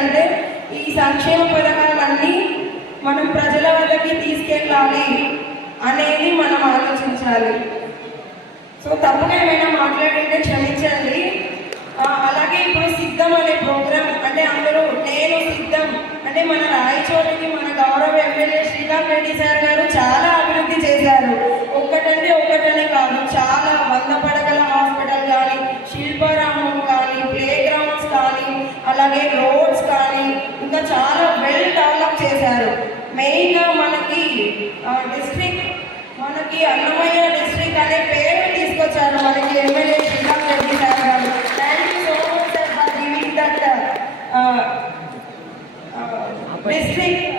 ఏంటంటే ఈ సంక్షేమ పథకాలన్నీ మనం ప్రజల వద్దకి తీసుకెళ్ళాలి అనేది మనం ఆలోచించాలి. సో తప్పుగా ఏమైనా మాట్లాడింటే క్షమించండి. అలాగే ఇప్పుడు సిద్ధం అనే ప్రోగ్రామ్, అంటే అందరూ నేను సిద్ధం అంటే మన రాయచోటికి మన గౌరవ ఎమ్మెల్యే శ్రీకాంత్ రెడ్డి సార్ గారు చాలా అభివృద్ధి చేశారు. ఒకటంటే ఒకటని కాదు, చాలా 100 పడకల హాస్పిటల్ కానీ, శిల్పారామం కానీ, ప్లే గ్రౌండ్స్ కానీ, అలాగే రోడ్స్ కానీ ఇంకా చాలా వెల్ డెవలప్ చేశారు. మెయిన్గా మనకి డిస్ట్రిక్ట్, మనకి అన్నమయ్య డిస్ట్రిక్ట్ అనే పేరు తీసుకొచ్చారు మనకి ఎమ్మెల్యే శ్రీకాంత్ రెడ్డి సార్ గారు. Thank you so much sir for giving that district